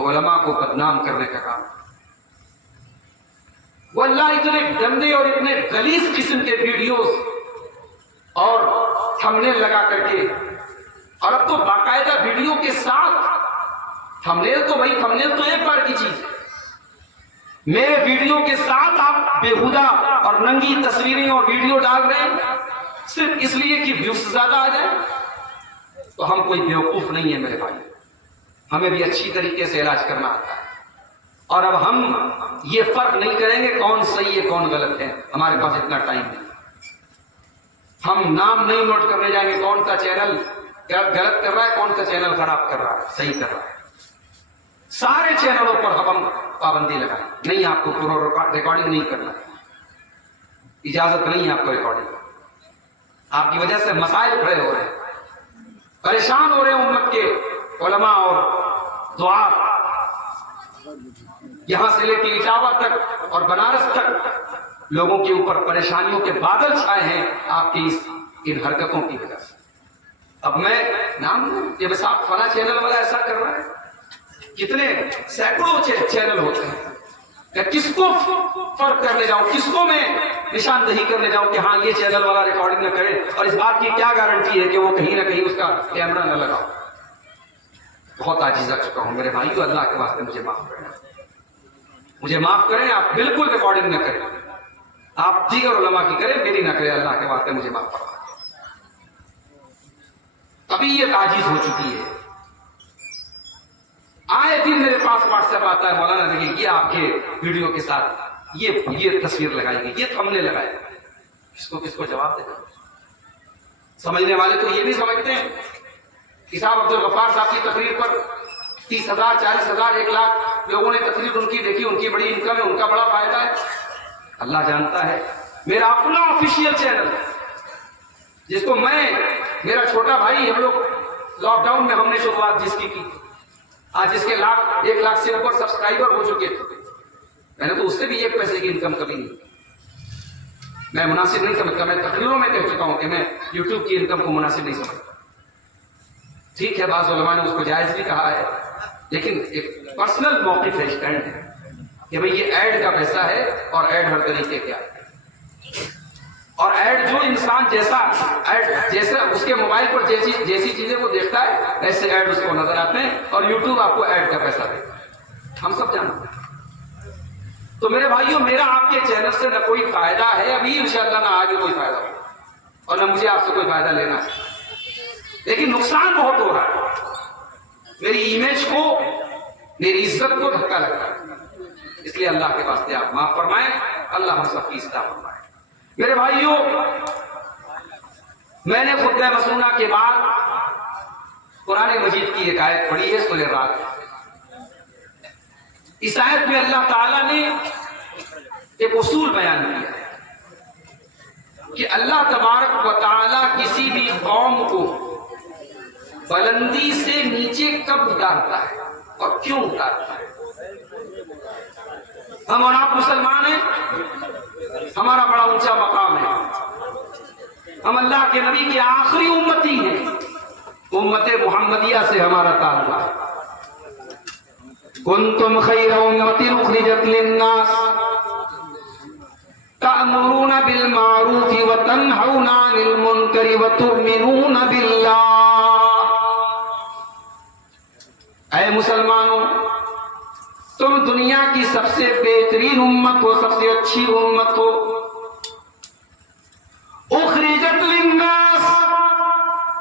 جو علماء کو بدنام کرنے کا کام ہے۔ وہ اللہ اتنے گندے اور اتنے غلیظ قسم کے ویڈیوز اور تھمبنیل لگا کر کے، اور اب تو باقاعدہ ویڈیو کے ساتھ تھمبنیل تو بھائی تھمبنیل تو ایک بار کی چیز ہے، میرے ویڈیو کے ساتھ آپ بےہودہ اور ننگی تصویریں اور ویڈیو ڈال رہے ہیں صرف اس لیے کہ ویوز زیادہ آ جائے، تو ہم کوئی بیوقوف نہیں ہے میرے بھائی، ہمیں بھی اچھی طریقے سے علاج کرنا آتا ہے، اور اب ہم یہ فرق نہیں کریں گے کون صحیح ہے کون غلط ہے، ہمارے پاس اتنا ٹائم نہیں، ہم نام نہیں نوٹ کرنے جائیں گے کون سا چینل غلط کر رہا ہے، کون سا چینل خراب کر رہا ہے، صحیح کر رہا ہے، سارے چینلوں پر ہم پابندی لگائیں، نہیں آپ کو ریکارڈنگ نہیں کرنا، اجازت نہیں ہے آپ کو ریکارڈنگ، آپ کی وجہ سے مسائل کھڑے ہو رہے ہیں، پریشان ہو رہے ہیں امت کے علماء اور دعات، یہاں سے لے کے اٹاوا تک اور بنارس تک لوگوں کے اوپر پریشانیوں کے بادل چھائے ہیں آپ کی ان حرکتوں کی وجہ سے۔ اب میں نام یہ بس آپ فلاں چینل والا ایسا کر رہا ہے، کتنے سینکڑوں چینل ہوتے ہیں، میں کس کو فرق کرنے جاؤں، کس کو میں نشاندہی کرنے جاؤں کہ ہاں یہ چینل والا ریکارڈنگ نہ کرے، اور اس بات کی کیا گارنٹی ہے کہ وہ کہیں نہ کہیں اس کا کیمرہ نہ لگاؤ۔ بہت عاجز آ چکا ہوں میرے بھائیو، اللہ کے واسطے مجھے معاف کریں، مجھے معاف کریں، آپ بالکل ریکارڈنگ نہ کریں، آپ دیگر علماء کی کریں، میری نہ کریں، اللہ کے واسطے مجھے معاف فرمائیں۔ طبیعت عاجز ہو چکی ہے، آئے دن میرے پاس واٹس ایپ آتا ہے، مولانا دیکھیے یہ آپ کے ویڈیو کے ساتھ یہ تصویر لگائی گئی، یہ تھمبنیل لگائے گئی، کس کو جواب دے؟ سمجھنے والے تو یہ بھی سمجھتے ہیں کہ صاحب عبدالغفار صاحب کی تقریر پر 30,000 40,000 1 لاکھ لوگوں نے تقریر ان کی دیکھی، ان کی بڑی انکم ہے، ان کا بڑا فائدہ ہے۔ اللہ جانتا ہے، میرا اپنا آفیشیل چینل جس کو میرا چھوٹا بھائی، ہم لوگ لاک ڈاؤن میں ہم نے شروعات جس کی آج جس کے 1 لاکھ سے اوپر سبسکرائبر ہو چکے تھے، میں نے تو اس سے بھی 1 پیسے کی انکم کبھی نہیں، میں مناسب نہیں سمجھتا، میں تقریروں میں کہہ چکا ہوں کہ میں یوٹیوب کی انکم کو مناسب نہیں سمجھتا۔ ٹھیک ہے، بعض علماء نے اس کو جائز بھی کہا ہے، لیکن ایک پرسنل موقف ہے، اسٹینڈ ہے کہ بھئی یہ ایڈ کا پیسہ ہے، اور ایڈ ہر طریقے کے آتے ہیں، اور ایڈ جو انسان جیسا اس کے موبائل پر جیسی چیزیں وہ دیکھتا ہے ایسے ایڈ اس کو نظر آتے ہیں، اور یوٹیوب آپ کو ایڈ کا پیسہ دیتا ہے، ہم سب جانتے ہیں۔ تو میرے بھائیوں، میرا آپ کے چینل سے نہ کوئی فائدہ ہے ابھی، انشاءاللہ نہ آگے کوئی فائدہ ہو، اور نہ مجھے آپ سے کوئی فائدہ لینا ہے، لیکن نقصان بہت ہو رہا ہے، میری امیج کو، میری عزت کو دھکا لگتا ہے، اس لیے اللہ کے واسطے آپ معاف فرمائیں، اللہ ہم سب کی اصلاح فرمائے۔ میرے بھائیوں، میں نے خطبہ مسنونہ کے بعد قرآن مجید کی ایک آیت پڑھی ہے، سورہ رات۔ اس آیت میں اللہ تعالیٰ نے ایک اصول بیان کیا کہ اللہ تبارک و تعالیٰ کسی بھی قوم کو بلندی سے نیچے کب اتارتا ہے اور کیوں اتارتا ہے۔ ہم اور آپ مسلمان ہیں، ہمارا بڑا اونچا مقام ہے، ہم اللہ کے نبی کے آخری امتی ہیں، امت محمدیہ سے ہمارا تعلق ہے۔ کنتم خیر امت اخرجت للناس تأمرون بالمعروف وتنہون عن المنکر وتؤمنون باللہ۔ اے مسلمانوں، تم دنیا کی سب سے بہترین امت ہو، سب سے اچھی امت ہو، اخرجت للناس،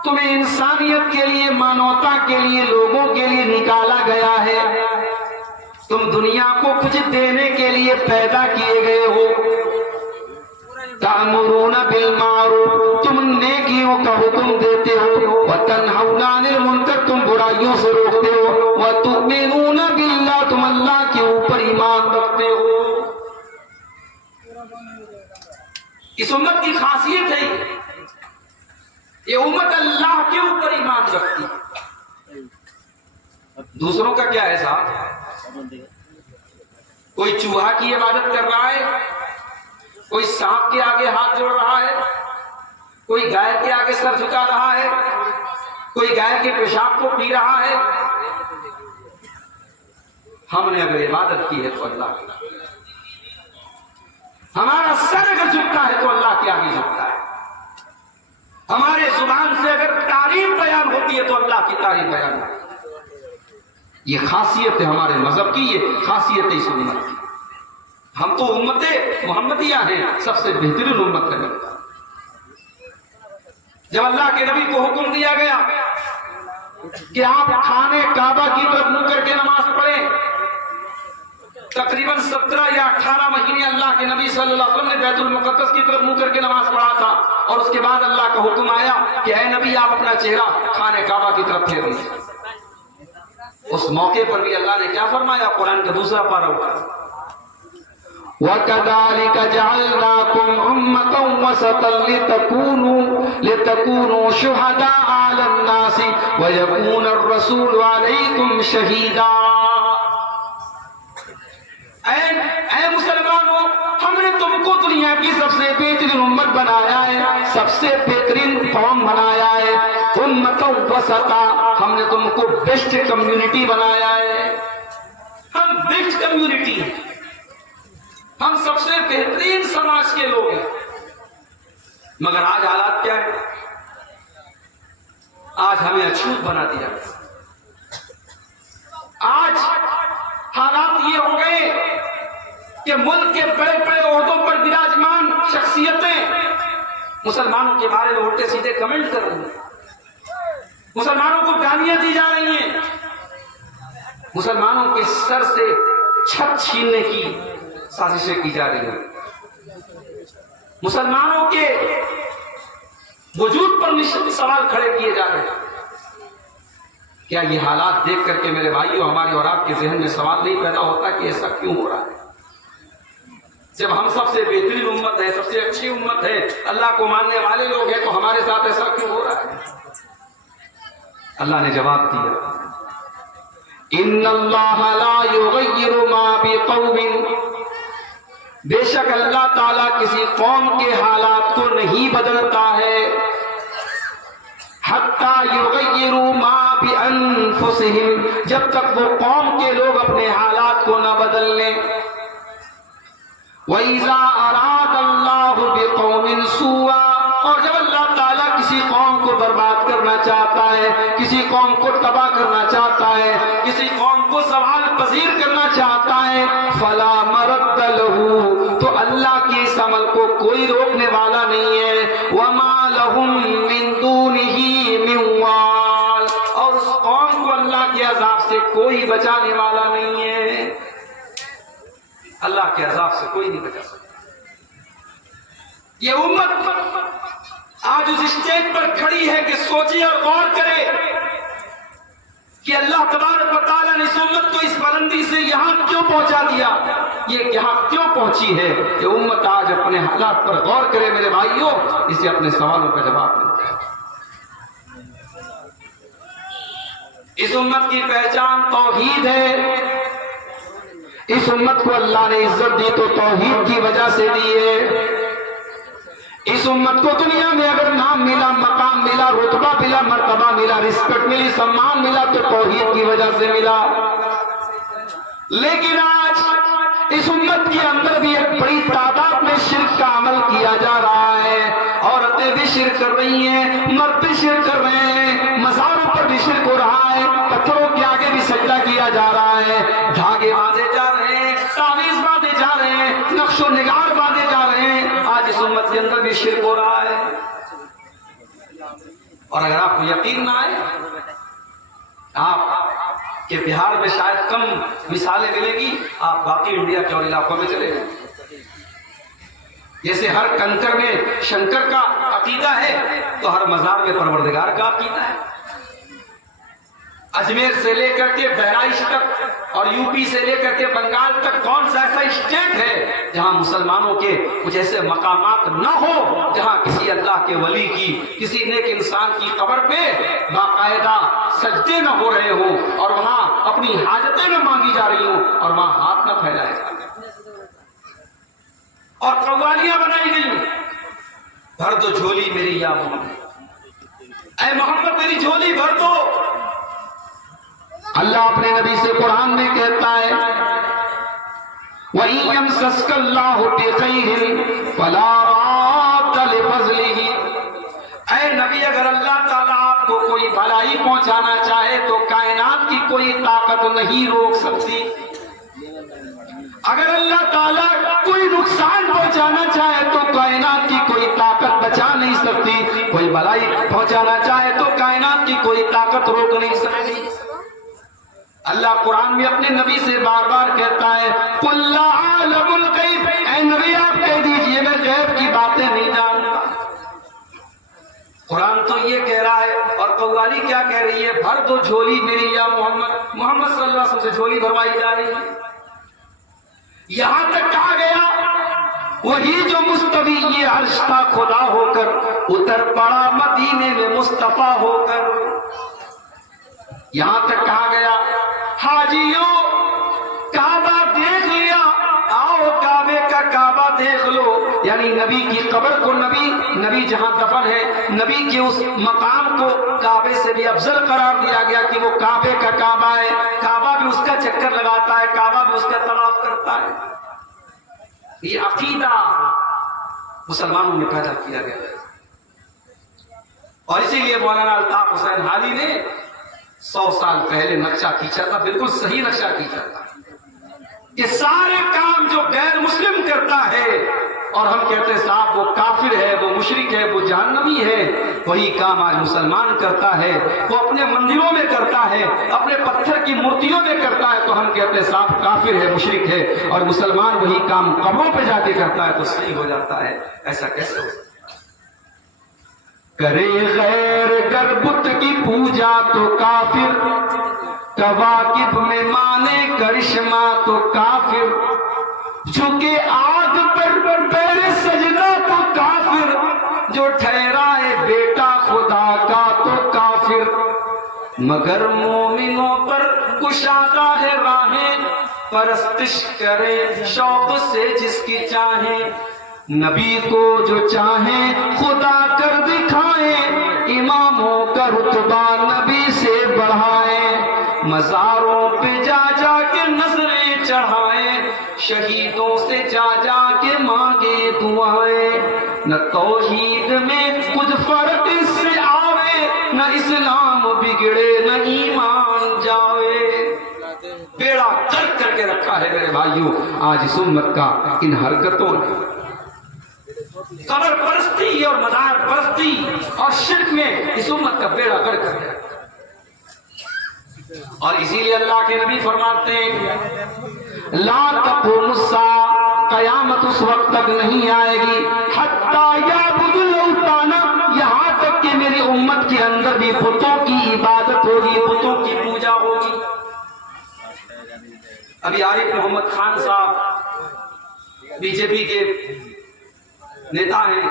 تمہیں انسانیت کے لیے، مانوتا کے لیے، لوگوں کے لیے نکالا گیا ہے، تم دنیا کو کچھ دینے کے لیے پیدا کیے گئے ہو۔ تأمرون بالمعروف، تم نیکیوں کا حکم دیتے ہو، وتنہون عن المنکر، تم برائیوں سے روکتے ہو، وتؤمنون باللہ، تم اللہ کے اوپر ایمان رکھتے ہو۔ اس امت کی خاصیت ہے یہ امت اللہ کے اوپر ایمان رکھتی ہے۔ دوسروں کا کیا ہے صاحب؟ کوئی چوہا کی عبادت کر رہا ہے، کوئی سانپ کے آگے ہاتھ جوڑ رہا ہے، کوئی گائے کے آگے سر جھکا رہا ہے، کوئی گائے کے پیشاب کو پی رہا ہے، ہم نے اگر عبادت کی ہے تو اللہ کی، ہمارا سر اگر جھکتا ہے تو اللہ کے آگے جھکتا ہے، ہمارے زبان سے اگر تعریف بیان ہوتی ہے تو اللہ کی تعریف بیان ہوتی ہے۔ یہ خاصیت ہے ہمارے مذہب کی، یہ خاصیت ہے اس امت کی۔ ہم تو امت محمدیہ ہیں، سب سے بہترین امت ہے۔ جب اللہ کے نبی کو حکم دیا گیا کہ آپ خانے کعبہ کی طرف منہ کر کے نماز پڑھیں، تقریباً 17 یا 18 مہینے اللہ کے نبی صلی اللہ علیہ وسلم نے بیت المقدس کی طرف منہ کر کے نماز پڑھا تھا، اور اس کے بعد اللہ کا حکم آیا کہ اے نبی آپ اپنا چہرہ خانے کعبہ کی طرف پھیر لیجیے۔ اس موقع پر بھی اللہ نے کیا فرمایا؟ قرآن کا دوسرا پارہ اٹھا، وَكَذَلِكَ جَعَلْنَاكُمْ أُمَّةً وَسَطًا لِتَكُونُوا شُهَدَاءَ عَلَى النَّاسِ وَيَكُونَ الرَّسُولُ عَلَيْكُمْ شَهِيدًا۔ اے مسلمانوں، ہم نے تم کو دنیا کی سب سے بہترین امت بنایا ہے، سب سے بہترین قوم بنایا ہے، امة وسطا، ہم نے تم کو بیسٹ کمیونٹی بنایا ہے۔ ہم بیسٹ کمیونٹی ہیں، ہم سب سے بہترین سماج کے لوگ ہیں، مگر آج حالات کیا ہے؟ آج ہمیں اچھوت بنا دیا، آج حالات یہ ہو گئے کہ ملک کے بڑے بڑے عہدوں پر وراجمان شخصیتیں مسلمانوں کے بارے میں الٹے سیدھے کمنٹ کر رہی ہیں، مسلمانوں کو گالیاں دی جا رہی ہیں، مسلمانوں کے سر سے چھت چھیننے کی سازشیں کی جا رہی ہیں، مسلمانوں کے وجود پر سوال کھڑے کیے جا رہے ہیں۔ کیا یہ حالات دیکھ کر کے میرے بھائیوں ہمارے اور آپ کے ذہن میں سوال نہیں پیدا ہوتا کہ ایسا کیوں ہو رہا ہے؟ جب ہم سب سے بہترین امت ہے، سب سے اچھی امت ہے، اللہ کو ماننے والے لوگ ہیں، تو ہمارے ساتھ ایسا کیوں ہو رہا ہے؟ اللہ نے جواب دیا، ان اللہ لا یغیر ما بقوم، بے شک اللہ تعالیٰ کسی قوم کے حالات کو نہیں بدلتا ہے، حتی یغیروا ما بانفسہم، جب تک وہ قوم کے لوگ اپنے حالات کو نہ بدل لیں۔ وَإِذَا أَرَادَ اللَّهُ بِقَوْمٍ سُوءًا، اور جب اللہ تعالیٰ کسی قوم کو برباد کرنا چاہتا ہے، کسی قوم کو تباہ کرنا چاہتا ہے، کسی قوم کو زوال پذیر کرنا چاہتا ہے، فَلَا مَرَدَّ لَهُ، تو اللہ کے اس عمل کو کوئی روکنے والا نہیں ہے، وَمَا لَهُم مِّن دُونِهِ مِن وَالٍ، اور اس قوم کو اللہ کے عذاب سے کوئی بچانے والا نہیں ہے، اللہ کے عذاب سے کوئی نہیں بچا سکتا۔ یہ امت آج اس اسٹیج پر کھڑی ہے کہ سوچے اور غور کرے کہ اللہ تبارک و تعالیٰ نے اس امت کو اس بلندی سے یہاں کیوں پہنچا دیا، یہ یہاں کیوں پہنچی ہے۔ یہ امت آج اپنے حالات پر غور کرے میرے بھائیوں، اسے اپنے سوالوں کا جواب ملتا ہے۔ اس امت کی پہچان توحید ہے، اس امت کو اللہ نے عزت دی تو توحید کی وجہ سے دی ہے۔ اس امت کو دنیا میں اگر نام ملا، مقام ملا، رتبہ ملا، مرتبہ ملا، رسپیکٹ ملی، سمان ملا تو توحید کی وجہ سے ملا۔ لیکن آج اس امت کے اندر بھی ایک بڑی تعداد میں شرک کا عمل کیا جا رہا ہے، عورتیں بھی شرک کر رہی ہیں، مرد بھی شرک کر رہے ہیں، مزاروں پر بھی شرک ہو رہا ہے، پتھروں کے آگے بھی سجدہ کیا جا رہا ہے، دھاگے باندھے جا رہے ہیں، تعویذ باندھے جا رہے ہیں، نقش و نگار باندھے جا رہے ہیں، آج اس امت کے اندر بھی شرک ہو رہا ہے۔ اور اگر آپ کو یقین نہ آئے، آپ کہ بہار میں شاید کم مثالیں ملے گی، آپ باقی انڈیا کے اور علاقوں میں چلے جائیں، جیسے ہر کنکر میں شنکر کا عقیدہ ہے تو ہر مزار میں پروردگار کا عقیدہ ہے۔ اجمیر سے لے کر کے بہرائچ تک اور یو پی سے لے کر کے بنگال تک کون سا ایسا اسٹیٹ ہے جہاں مسلمانوں کے کچھ ایسے مقامات نہ ہو جہاں کسی اللہ کے ولی کی، کسی نیک انسان کی قبر پہ باقاعدہ سجدے نہ ہو رہے ہوں اور وہاں اپنی حاجتیں نہ مانگی جا رہی ہوں اور وہاں ہاتھ نہ پھیلائے جا رہے اور قوالیاں بنائی گئی ہوں۔ بھر دو جھولی میری یا محمد، اے محمد میری جھولی بھر دو۔ اللہ اپنے نبی سے قرآن میں کہتا ہے وَإِن يَمْسَسْكَ اللَّهُ بِخَيْرٍ فَلَا رَادَّ لِفَضْلِهِ، اے نبی اگر اللہ تعالیٰ آپ کو کوئی بھلائی پہنچانا چاہے تو کائنات کی کوئی طاقت نہیں روک سکتی، اگر اللہ تعالیٰ کوئی نقصان پہنچانا چاہے تو کائنات کی کوئی طاقت بچا نہیں سکتی، کوئی بھلائی پہنچانا چاہے تو کائنات کی کوئی طاقت روک نہیں سکتی۔ اللہ قرآن میں اپنے نبی سے بار بار کہتا ہے قُلْ لَا أَعْلَمُ الْغَيْبَ، اے نبی آپ کہہ دیجئے میں غیب کی باتیں نہیں جانتا۔ قرآن تو یہ کہہ رہا ہے، اور قوالی کیا کہہ رہی ہے؟ بھر دو جھولی میری یا محمد، محمد صلی اللہ علیہ وسلم سے جھولی بھروائی جا رہی ہے۔ یہاں تک کہا گیا وہی جو مستوی یہ عرش کا خدا ہو کر اتر پڑا مدینے میں مصطفیٰ ہو کر، یہاں تک کہا گیا حاجیوں کعبہ دیکھ لیا، آؤ کعبے کا کعبہ دیکھ لو، یعنی نبی کی قبر کو نبی جہاں دفن ہے، نبی کے اس مقام کو کعبے سے بھی افضل قرار دیا گیا کہ وہ کعبے کا کعبہ ہے، کعبہ بھی اس کا چکر لگاتا ہے، کعبہ بھی اس کا طواف کرتا ہے۔ یہ عقیدہ مسلمانوں میں پیدا کیا گیا ہے، اور اسی لیے مولانا الطاف حسین حالی نے 100 سال پہلے نقشہ کھینچا تھا، بالکل صحیح نقشہ کھینچا تھا کہ سارے کام جو غیر مسلم کرتا ہے اور ہم کہتے ہیں صاحب وہ کافر ہے، وہ مشرک ہے، وہ جہنمی ہے، وہی کام آج مسلمان کرتا ہے، وہ اپنے مندروں میں کرتا ہے، اپنے پتھر کی مورتیوں میں کرتا ہے، تو ہم کہتے ہیں صاحب کافر ہے، مشرک ہے، اور مسلمان وہی کام قبروں پہ جا کے کرتا ہے تو صحیح ہو جاتا ہے۔ ایسا کیسے ہو؟ کرے غیر گر بت کی پوجا تو کافر، کواکب میں مانے کرشمہ تو کافر، جھکے آگ پر پیر سجدہ تو کافر، جو ٹھہرائے بیٹا خدا کا تو کافر، مگر مومنوں پر کشادہ ہے راہیں، پرستش کرے شوق سے جس کی چاہیں، نبی کو جو چاہیں خدا کر دکھائیں، اماموں کا رتبہ نبی سے بڑھائیں، مزاروں پہ جا جا کے نظریں چڑھائیں، شہیدوں سے جا جا کے مانگے دعائیں، نہ توحید میں کچھ فرق اس سے آوے، نہ اسلام بگڑے نہ ایمان جاوے۔ بیڑا کر کے رکھا ہے میرے بھائیوں آج اس امت کا ان حرکتوں نے، قبر پرستی اور مزار پرستی اور شرک میں اس امت کا بیڑا گرک کر دیا۔ اور اسی لیے اللہ کے نبی فرماتے ہیں لا تقوم الساعہ، قیامت اس وقت تک نہیں آئے گی حتی یعبد الاوثان، یہاں تک کہ میری امت کے اندر بھی بتوں کی عبادت ہوگی، بتوں کی پوجا ہوگی۔ ابھی عارف محمد خان صاحب بی جے پی کے نیتا ہیں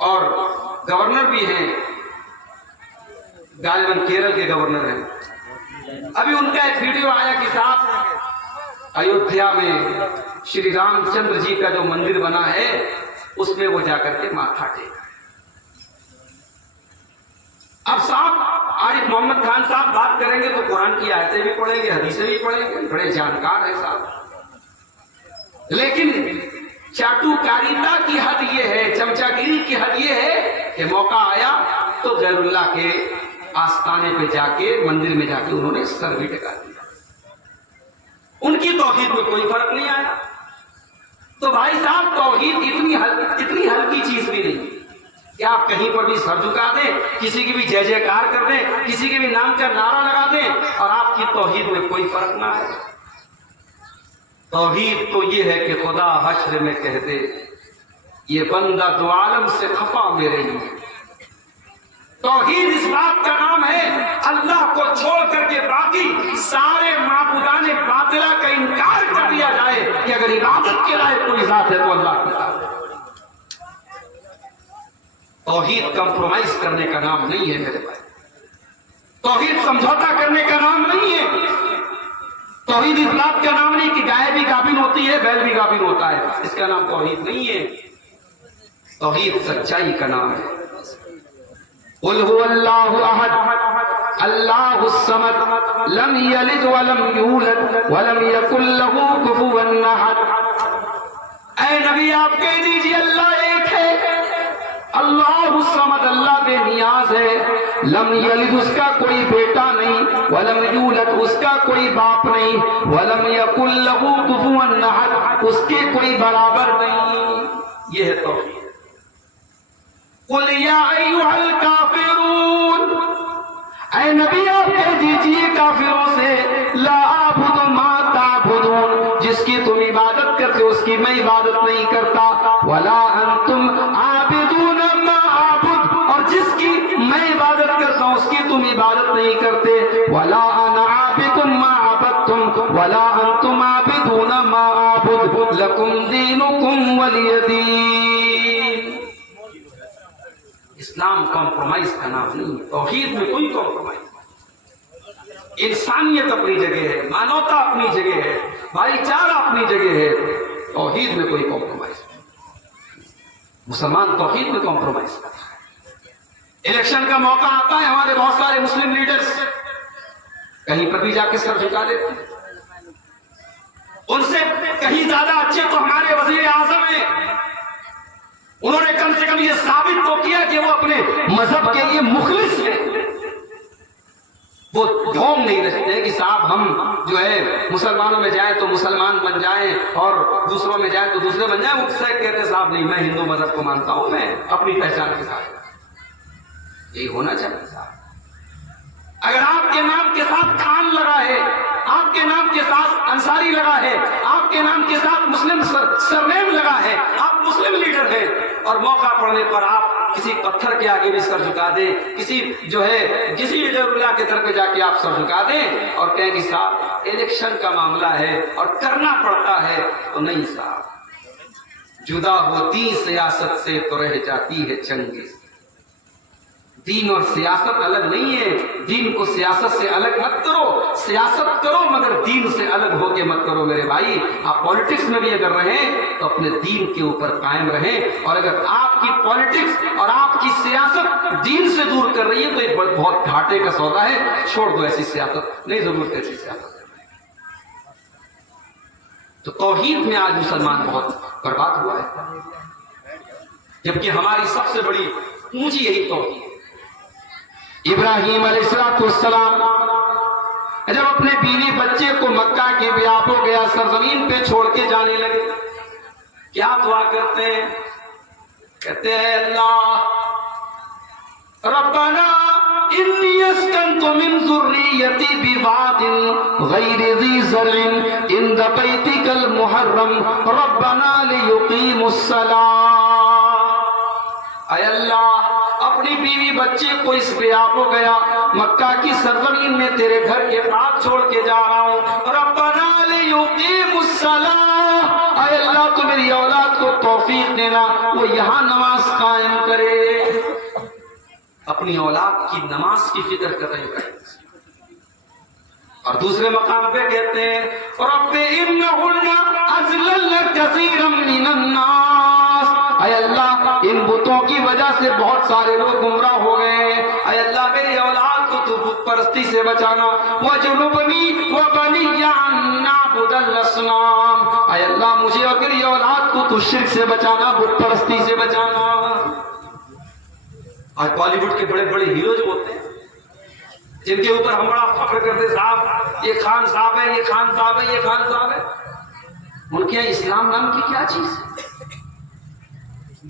اور گورنر بھی ہیں، غالباً کیرل کے گورنر ہیں۔ ابھی ان کا ایک ویڈیو آیا کہ صاحب ایودھیا میں شری رام چندر جی کا جو مندر بنا ہے اس میں وہ جا کر کے ماتھا ٹیکا ہے۔ اب صاحب عارف محمد خان صاحب بات کریں گے تو قرآن کی آیتیں بھی پڑھیں گے، حدیثیں بھی پڑھیں گے، بڑے جانکار ہیں صاحب، لیکن چاٹو کاریتا کی حد یہ ہے، چمچا گیری کی حد یہ ہے کہ موقع آیا تو غیر اللہ کے آستانے پہ جا کے مندر میں جا کے انہوں نے سر بھی ٹکا دیا، ان کی توحید میں کوئی فرق نہیں آیا۔ تو بھائی صاحب توحید اتنی ہلکی چیز بھی نہیں کہ آپ کہیں پر بھی سر جھکا دیں، کسی کی بھی جے جے کار کر دیں، کسی کے بھی نام کا نعرہ لگا دیں اور آپ کی توحید میں کوئی فرق نہ ہے۔ توحید تو یہ ہے کہ خدا حشر میں کہہ دے یہ بندہ دو عالم سے خفا میرے لیے۔ توحید اس بات کا نام ہے اللہ کو چھوڑ کر کے باقی سارے معبودان باطلہ کا انکار کر دیا جائے کہ اگر عبادت کے لائق کوئی ذات ہے تو اللہ کی ذات ہے۔ توحید کمپرومائز کرنے کا نام نہیں ہے میرے بھائی، توحید سمجھوتا کرنے کا نام نہیں ہے، توحید اس بات کا نام نہیں کہ گائے بھی گابن ہوتی ہے بیل بھی گابن ہوتا ہے، اس کا نام توحید نہیں ہے، توحید سچائی کا نام ہے۔ قل هو الله احد اللہ الصمد لم یلد ولم یولد ولم یکن له کفوا احد. اے نبی آپ کہہ دیجئے اللہ ایک ہے، اللہ الصمد اللہ بے نیاز ہے، لم یلد اس کا کوئی بیٹا نہیں، ولم یولد اس کا کوئی باپ نہیں، ولم یکن له کفوا احد اس کے کوئی برابر نہیں. یہ ہے توحید. قل یا ایھا الکافرون، اے نبی آپ کہہ دیجئے کافروں سے، لا اعبد ما تعبدون جس کی تم عبادت کرتے اس کی میں عبادت نہیں کرتا، ولا انتم عابدون ما اعبد اور جس کی میں عبادت کرتا ہوں اس کی تم عبادت نہیں کرتے، ولا انا عابد ما عبدتم ولا انتم عابدون ما اعبد لکم دینکم ولی دین. اسلام کمپرومائز کا نام نہیں، توحید میں کوئی کمپرومائز نہیں. انسانیت اپنی جگہ ہے، مانوتا اپنی جگہ ہے، بھائی چارہ اپنی جگہ ہے، توحید میں کوئی کمپرومائز نہیں. مسلمان توحید میں کمپرومائز کرتا ہے. الیکشن کا موقع آتا ہے، ہمارے بہت سارے مسلم لیڈرز کہیں پر بھی جا کے سر جھکا دیتے ہیں. ان سے کہیں زیادہ اچھے تو ہمارے وزیر اعظم ہیں، انہوں نے کم سے کم یہ ثابت تو کیا کہ وہ اپنے مذہب کے لیے مخلص ہیں. وہ ڈھونگ نہیں رکھتے کہ صاحب ہم جو ہے مسلمانوں میں جائیں تو مسلمان بن جائیں اور دوسروں میں جائیں تو دوسرے بن جائیں. وہ کہتے صاحب نہیں، میں ہندو مذہب کو مانتا ہوں، میں اپنی پہچان کے ساتھ. یہی ہونا چاہیے صاحب. اگر آپ کے نام کے ساتھ خان لگا ہے، آپ کے نام کے ساتھ انصاری لگا ہے، آپ کے نام کے ساتھ مسلم سرنیم لگا ہے، آپ مسلم لیڈر ہیں، اور موقع پڑنے پر آپ کسی پتھر کے آگے بھی سر جھکا دیں، کسی جو ہے کسی لیڈر اللہ کے طرف جا کے آپ سر جھکا دیں اور کہیں کہ صاحب الیکشن کا معاملہ ہے اور کرنا پڑتا ہے، تو نہیں صاحب، جدا ہوتی سیاست سے تو رہ جاتی ہے چنگیز. دین اور سیاست الگ نہیں ہے. دین کو سیاست سے الگ مت کرو، سیاست کرو مگر دین سے الگ ہو کے مت کرو میرے بھائی. آپ پالیٹکس میں بھی اگر رہیں تو اپنے دین کے اوپر قائم رہیں، اور اگر آپ کی پالیٹکس اور آپ کی سیاست دین سے دور کر رہی ہے تو ایک بہت گھاٹے کا سودا ہے. چھوڑ دو ایسی سیاست، نہیں ضرورت ایسی سیاست. تو توحید میں آج مسلمان بہت برباد ہوا ہے، جبکہ ہماری سب سے بڑی پونجی یہی توحید. ابراہیم علیہ السلام جب اپنے بیوی بچے کو مکہ کے بیابوں ہو گیا سرزمین پہ چھوڑ کے جانے لگے، کیا دعا کرتے ہیں؟ کہتے ہیں اللہ ربنا انی اسکنت من ذریتی بواد غیر ذی زرع عند بیتک المحرم ربنا لیقیموا الصلاۃ. اے اللہ اپنی بیوی بچے کو اس بیاب ہو گیا مکہ کی سرزمین میں تیرے گھر کے پاس چھوڑ کے جا رہا ہوں، ربنا لیقیموا الصلاۃ. اے اللہ تو میری اولاد کو توفیق دینا وہ یہاں نماز قائم کرے. اپنی اولاد کی نماز کی فکر کر رہے ہیں. اور دوسرے مقام پہ کہتے ہیں رب انہن اضللن کثیرا من الناس. اے اللہ ان بتوں کی وجہ سے بہت سارے لوگ گمراہ ہو گئے ہیں. اے اللہ میری اولاد کو تو بت پرستی سے بچانا. وجنبنی وبنی ان نعبد الاصنام. اے اللہ مجھے اور میری اولاد کو تو شرک سے بچانا، بت پرستی سے بچانا. آج بالی ووڈ کے بڑے بڑے ہیرو جو ہوتے ہیں جن کے اوپر ہم بڑا فخر کرتے صاحب یہ خان صاحب ہے، یہ خان صاحب ہے، یہ خان صاحب ہے، ان کے اسلام نام کی کیا چیز ہے؟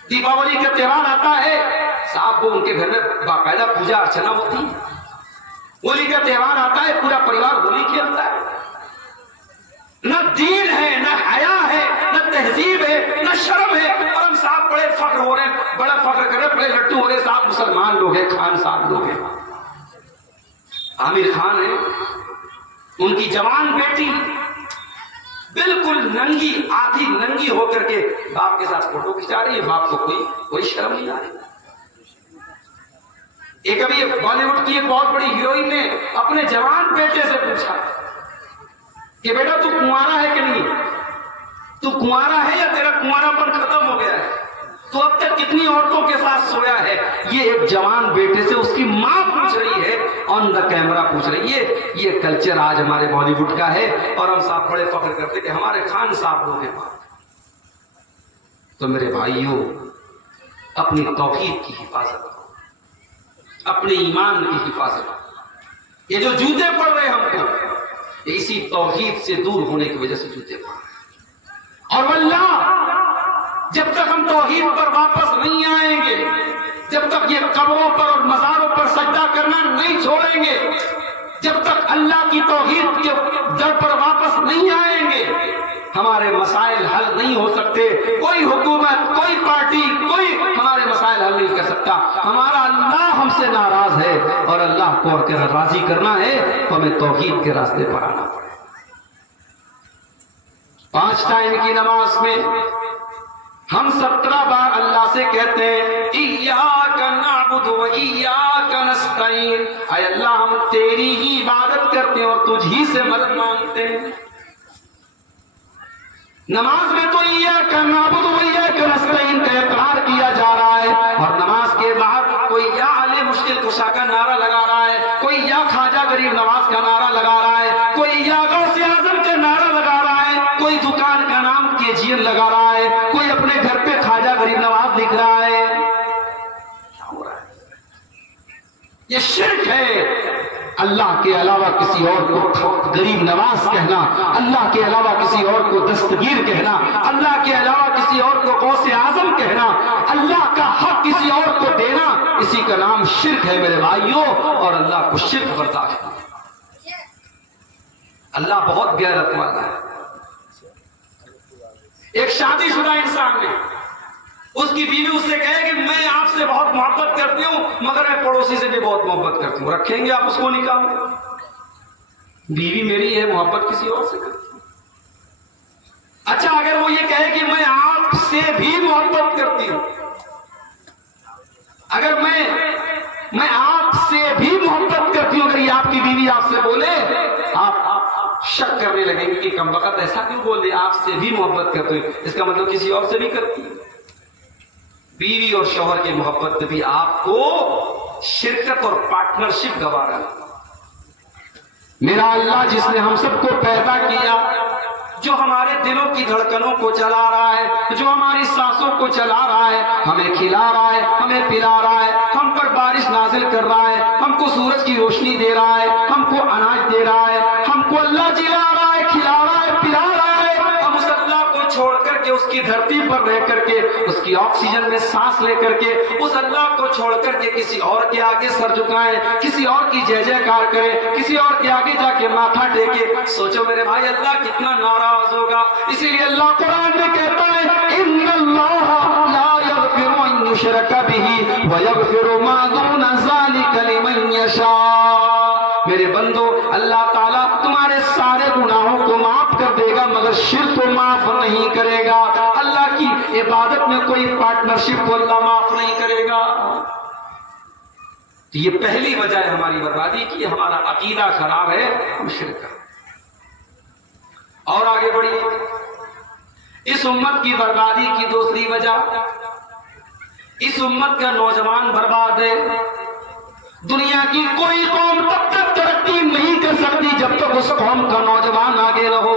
دیپاولی کا تہوار آتا ہے صاحب وہ ان کے گھر میں باقاعدہ پوجا ارچنا ہوتی ہے. ہولی کا تہوار آتا ہے پورا پریوار ہولی کھیلتا ہے. نہ دین ہے، نہ حیا ہے، نہ تہذیب ہے، نہ شرم ہے، اور ہم صاحب بڑے فخر ہو رہے ہیں، بڑا فخر کر رہے ہیں، بڑے لٹو ہو رہے ہیں صاحب مسلمان لوگ ہیں، خان صاحب لوگ ہیں. عامر خان ہے، ان کی جوان بیٹی بالکل ننگی آدھی ننگی ہو کر کے باپ کے ساتھ فوٹو کھنچا رہی ہے. باپ کو کوئی شرم نہیں آ رہی. ایک ابھی بالی ووڈ کی ایک بہت بڑی ہیروئن نے اپنے جوان بیٹے سے پوچھا کہ بیٹا تو کنوارا ہے کہ نہیں، تو تو کنوارا ہے یا تیرا کنوارا پن ختم ہو گیا ہے؟ تو اب تک کتنی عورتوں کے ساتھ سویا ہے؟ یہ ایک جوان بیٹے سے اس کی ماں پوچھ رہی ہے، آن دا کیمرہ پوچھ رہی ہے۔ یہ کلچر آج ہمارے بالی ووڈ کا ہے، اور ہم صاحب بڑے فخر کرتے کہ ہمارے خان صاحب لوگ ہیں۔ تو میرے بھائیوں، اپنی توحید کی حفاظت کرو، اپنے ایمان کی حفاظت کرو۔ یہ جو جوتے پڑ رہے ہم کو، اسی توحید سے دور ہونے کی وجہ سے جوتے پڑ رہے۔ اور واللہ جب تک ہم توحید پر واپس نہیں آئیں گے، جب تک یہ قبروں پر اور مزاروں پر سجدہ کرنا نہیں چھوڑیں گے، جب تک اللہ کی توحید کے در پر واپس نہیں آئیں گے، ہمارے مسائل حل نہیں ہو سکتے۔ کوئی حکومت، کوئی پارٹی، کوئی ہمارے مسائل حل نہیں کر سکتا۔ ہمارا اللہ ہم سے ناراض ہے، اور اللہ کو اگر راضی کرنا ہے تو ہمیں توحید کے راستے پر آنا پڑے۔ 5 ٹائم کی نماز میں ہم 17 بار اللہ سے کہتے ہیں ایاک نعبد و ایاک نستعین، اے اللہ ہم تیری ہی عبادت کرتے ہیں اور تجھ ہی سے مدد مانگتے ہیں۔ نماز میں تو ایاک نعبد و ایاک نستعین کا اقرار کیا جا رہا ہے، اور نماز کے بعد کوئی یا علی مشکل کشا کا نعرہ لگا رہا ہے، کوئی یا خواجہ غریب نواز کا نعرہ لگا رہا ہے، کوئی یا غوث اعظم کا نعرہ لگا رہا ہے، کوئی دکان کا نام KGN لگا رہا ہے، کوئی اپنے گھر پہ خواجہ غریب نواز لکھ رہا ہے۔ کیا ہو رہا ہے؟ یہ شرک ہے۔ اللہ کے علاوہ کسی اور کو غریب نواز کہنا، اللہ کے علاوہ کسی اور کو دستگیر کہنا، اللہ کے علاوہ کسی اور کو غوث اعظم کہنا، اللہ کا حق کسی اور کو دینا، اسی کا نام شرک ہے میرے بھائیوں، اور اللہ کو شرک برداشت نہیں۔ اللہ بہت غیرت والا ہے۔ ایک شادی شدہ انسان نے، اس کی بیوی اس سے کہے کہ میں آپ سے بہت محبت کرتی ہوں مگر میں پڑوسی سے بھی بہت محبت کرتی ہوں، رکھیں گے آپ اس کو نکاح میں؟ بیوی میری ہے، محبت کسی اور سے کرتی ہوں۔ اچھا اگر وہ یہ کہے کہ میں آپ سے بھی محبت کرتی ہوں، اگر میں آپ سے بھی محبت کرتی ہوں، اگر یہ آپ کی بیوی آپ سے بولے، آپ شک کرنے لگیں گے کہ کم وقت ایسا کیوں بول دے، آپ سے بھی محبت کرتے ہیں، اس کا مطلب کسی اور سے بھی کرتی ہے۔ بیوی اور شوہر کی محبت میں بھی آپ کو شرکت اور پارٹنرشپ گوارا ہے۔ میرا اللہ جس نے ہم سب کو پیدا کیا، جو ہمارے دلوں کی دھڑکنوں کو چلا رہا ہے، جو ہماری سانسوں کو چلا رہا ہے، ہمیں کھلا رہا ہے، ہمیں پلا رہا ہے، ہم پر بارش نازل کر رہا ہے، ہم کو سورج کی روشنی دے رہا ہے، ہم کو اناج دے رہا ہے، ہم کو اللہ جلا رہا ہے، کھلا رہا ہے، پلا رہا ہے، ہم اس اللہ کو چھوڑ کر کے، اس کی دھرتی پر رہ کر کے، اس کی آکسیجن میں سانس لے کر کے، اس اللہ کو چھوڑ کر کے کسی اور کے آگے سر جھکائیں، کسی اور کی جے جے کار کریں، کسی اور کے آگے جا کے ماتھا ٹیکے، سوچو میرے بھائی اللہ کتنا ناراض ہوگا۔ اسی لیے اللہ قرآن میں کہتا ہے ان اللہ لا یغفر ان یشرک بہ ویغفر ما دون ذلک لمن یشاء۔ میرے بندو، اللہ تعالیٰ تمہارے سارے گناہوں کو معاف کر دے گا مگر شرک کو معاف نہیں کرے گا۔ اللہ کی عبادت میں کوئی پارٹنرشپ کو اللہ معاف نہیں کرے گا۔ تو یہ پہلی وجہ ہے ہماری بربادی کی، ہمارا عقیدہ خراب ہے، ہم شرک کریں۔ اور آگے بڑھیے، اس امت کی بربادی کی دوسری وجہ، اس امت کا نوجوان برباد ہے۔ دنیا کی کوئی قوم تب تک ترقی نہیں کر سکتی جب تک اس قوم کا نوجوان آگے نہ ہو۔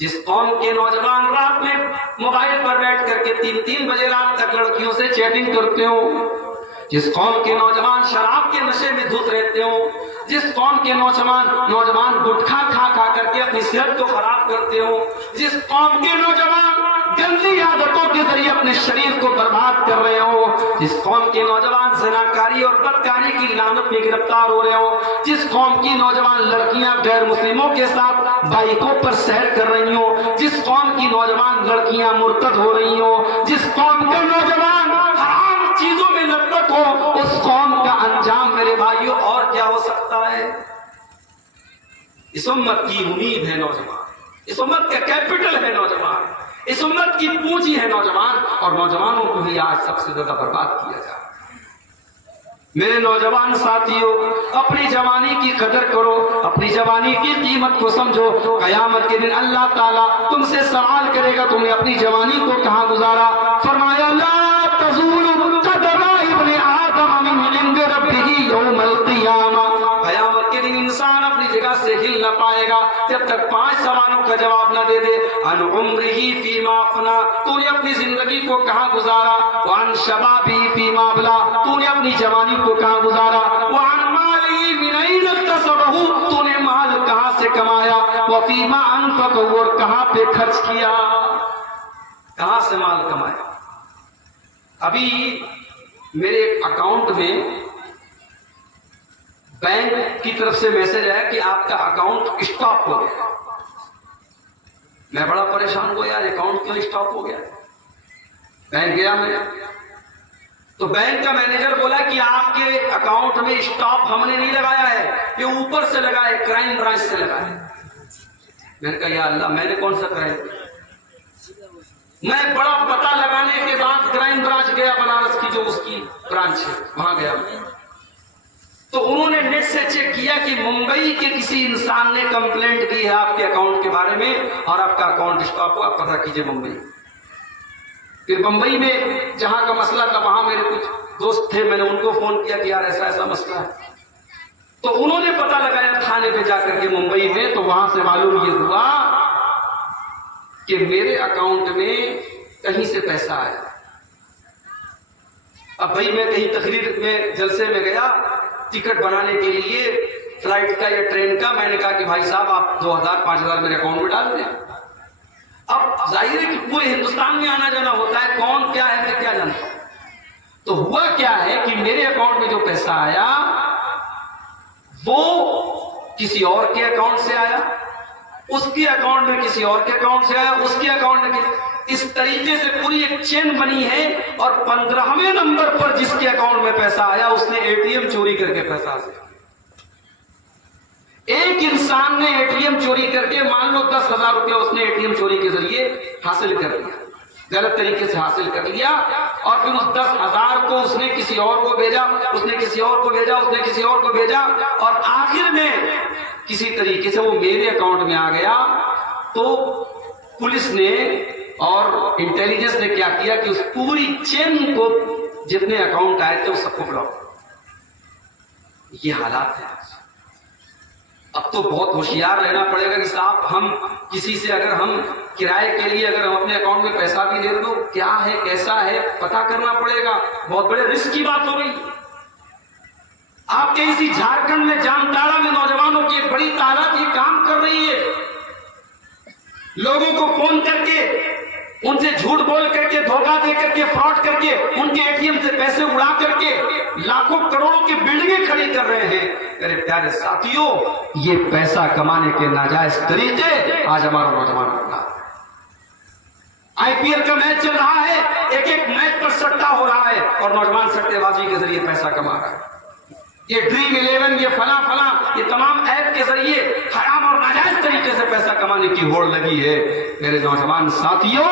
جس قوم کے نوجوان رات میں موبائل پر بیٹھ کر کے 3 بجے رات تک لڑکیوں سے چیٹنگ کرتے ہو، جس قوم کے نوجوان شراب کے نشے میں دھت رہتے ہو، جس قوم کے نوجوان گٹکھا کھا کر کے اپنی صحت کو خراب کرتے ہو، جس قوم کے نوجوان گندی عادتوں کے ذریعے اپنے شریر کو برباد کر رہے ہو، جس قوم کے نوجوان زناکاری اور بدکاری کی لعنت میں گرفتار ہو رہے ہو، جس قوم کی نوجوان لڑکیاں غیر مسلموں کے ساتھ بائکوں پر سیر کر رہی ہوں، جس قوم کی نوجوان لڑکیاں مرتد ہو رہی ہوں، جس قوم کے نوجوان حرام چیزوں میں لپٹ ہو، اس قوم کا انجام میرے بھائیوں اور کیا ہو سکتا ہے؟ اس امت کی امید ہے نوجوان، اس امت کا کیپٹل ہے نوجوان، اس امت کی پونجی ہے نوجوان، اور نوجوانوں کو ہی آج سب سے زیادہ برباد کیا جا رہا ہے۔ میرے نوجوان ساتھیوں، اپنی جوانی کی قدر کرو، اپنی جوانی کی قیمت کو سمجھو. قیامت کے دن اللہ تعالیٰ تم سے سوال کرے گا تم نے اپنی جوانی کو کہاں گزارا. فرمایا لا تزول قدم ابن آدم من عند ربه یوم القیامہ. قیامت کے دن انسان اپنی جگہ سے ہل نہ پائے گا جب تک 5 سوالوں کا جواب نہ دے دے. عن عمرہ فیما افنا، تو نے اپنی زندگی کو کہاں گزارا. وعن شبابہ فیما ابلا، تو نے اپنی جوانی کو کہاں گزارا. وعن مالی من این اکتسبہ، تو نے مال کہاں سے کمایا. وفیما انفقہ، اور کہاں پہ خرچ کیا، کہاں سے مال کمایا. ابھی میرے اکاؤنٹ میں بینک کی طرف سے میسج ہے کہ آپ کا اکاؤنٹ اسٹاپ ہو گیا. میں بڑا پریشان ہوا، یار اکاؤنٹ کیوں اسٹاپ ہو گیا. بینک گیا میں تو بینک کا مینیجر بولا کہ آپ کے اکاؤنٹ میں اسٹاپ ہم نے نہیں لگایا ہے، یہ اوپر سے لگا ہے، کرائم برانچ سے لگا ہے. میں نے کہا یا اللہ میں نے کون سا کرائم. میں بڑا پتہ لگانے کے بعد کرائم برانچ گیا بنارس کی جو اس کی برانچ ہے وہاں گیا تو انہوں نے نیٹ سے چیک کیا کہ ممبئی کے کسی انسان نے کمپلینٹ کی ہے آپ کے اکاؤنٹ کے بارے میں اور آپ کا اکاؤنٹ اسٹاپ ہوا. پتہ کیجئے ممبئی. پھر بمبئی میں جہاں کا مسئلہ تھا وہاں میرے کچھ دوست تھے، میں نے ان کو فون کیا کہ یار ایسا ایسا مسئلہ ہے. تو انہوں نے پتہ لگایا تھانے پہ جا کر کے ممبئی میں، تو وہاں سے معلوم یہ ہوا کہ میرے اکاؤنٹ میں کہیں سے پیسہ آیا. اب بھائی میں کہیں تقریر میں جلسے میں گیا ٹکٹ بنانے کے لیے فلائٹ کا یا ٹرین کا. میں نے کہا کہ بھائی صاحب آپ 2000 5000 میرے اکاؤنٹ میں ڈال دیں. اب ظاہر ہے کہ پورے ہندوستان میں آنا جانا ہوتا ہے، کون کیا ہے میں کیا جانتا ہوں. تو ہوا کیا ہے کہ میرے اکاؤنٹ میں جو پیسہ آیا وہ کسی اور کے اکاؤنٹ سے آیا، اس کے اکاؤنٹ میں کسی اور کے اکاؤنٹ سے آیا، اس کے اکاؤنٹ میں اس طریقے سے پوری ایک چین بنی ہے. اور 15ویں نمبر پر جس کے اکاؤنٹ میں پیسہ آیا اس نے ATM چوری کر کے پیسہ حاصل کیا. ایک انسان نے ATM چوری کر کے مان لو 10,000 روپیہ اس نے ATM چوری کے ذریعے حاصل کر لیا، غلط طریقے سے حاصل کر لیا. اور پھر اس 10,000 کو اس نے کسی اور کو بھیجا، اس نے کسی اور کو بھیجا، اس نے کسی اور کو بھیجا، اور آخر میں کسی طریقے سے وہ میرے اکاؤنٹ میں آ گیا. تو پولیس نے اور انٹیلیجنس نے کیا کیا کہ اس پوری چین کو جتنے اکاؤنٹ آئے تھے وہ سب کو بلاک. یہ حالات ہیں. اب تو بہت ہوشیار رہنا پڑے گا کہ صاحب ہم کسی سے اگر ہم کرائے کے لیے اگر ہم اپنے اکاؤنٹ میں پیسہ بھی دے دو کیا ہے کیسا ہے پتہ کرنا پڑے گا. بہت بڑے رسک کی بات ہو رہی. آپ کے اسی جھارکھنڈ میں جامتاڑا میں نوجوانوں کی ایک بڑی تعداد یہ کام کر رہی ہے. لوگوں کو فون کر کے ان سے جھوٹ بول کر کے دھوکہ دے کر کے فراڈ کر کے ان کے ATM سے پیسے اڑا کر کے لاکھوں کروڑوں کی بلڈنگیں کھڑی کر رہے ہیں. میرے پیارے ساتھیوں یہ پیسہ کمانے کے ناجائز طریقے آج ہمارا نوجوان ہوتا ہے. IPL کا میچ چل رہا ہے، ایک ایک میچ پر سٹا ہو رہا ہے اور نوجوان سٹے بازی کے ذریعے پیسہ کما رہا ہے. یہ ڈریم 11 یہ فلاں فلاں یہ تمام ایپ کے ذریعے حرام اور ناجائز طریقے سے پیسہ کمانے کی ہوڑ لگی ہے. میرے نوجوان ساتھیوں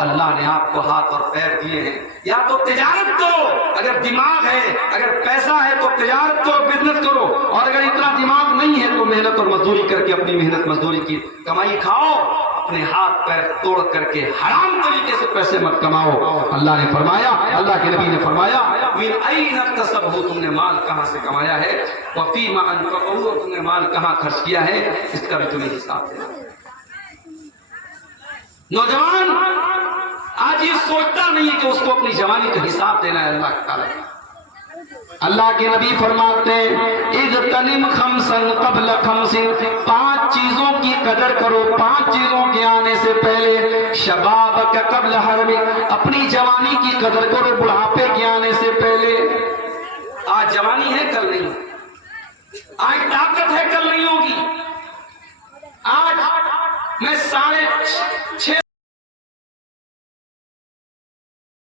اللہ نے آپ کو ہاتھ اور پیر دیے ہیں، یا تو تجارت کرو، اگر دماغ ہے اگر پیسہ ہے تو تجارت کرو بزنس کرو، اور اگر اتنا دماغ نہیں ہے تو محنت اور مزدوری کر کے اپنی محنت مزدوری کی کمائی کھاؤ. اپنے ہاتھ پیر توڑ کر کے حرام طریقے سے پیسے مت کماؤ. اللہ نے فرمایا، اللہ کے نبی نے فرمایا من این اکتسبہ، تم نے مال کہاں سے کمایا ہے، وفیما انفقہ، اور تم نے مال کہاں خرچ کیا ہے، اس کا بھی تمہیں حساب دینا. نوجوان آج یہ سوچتا نہیں کہ اس کو اپنی جوانی کا حساب دینا ہے اللہ تعالیٰ. اللہ کے نبی فرماتے ہیں اغتنم خمسا قبل خمس، 5 چیزوں کی قدر کرو 5 چیزوں کے آنے سے پہلے. شبابک قبل حرمک، اپنی جوانی کی قدر کرو بڑھاپے کے آنے سے پہلے. آج جوانی ہے کل نہیں، آج طاقت ہے کل نہیں ہوگی.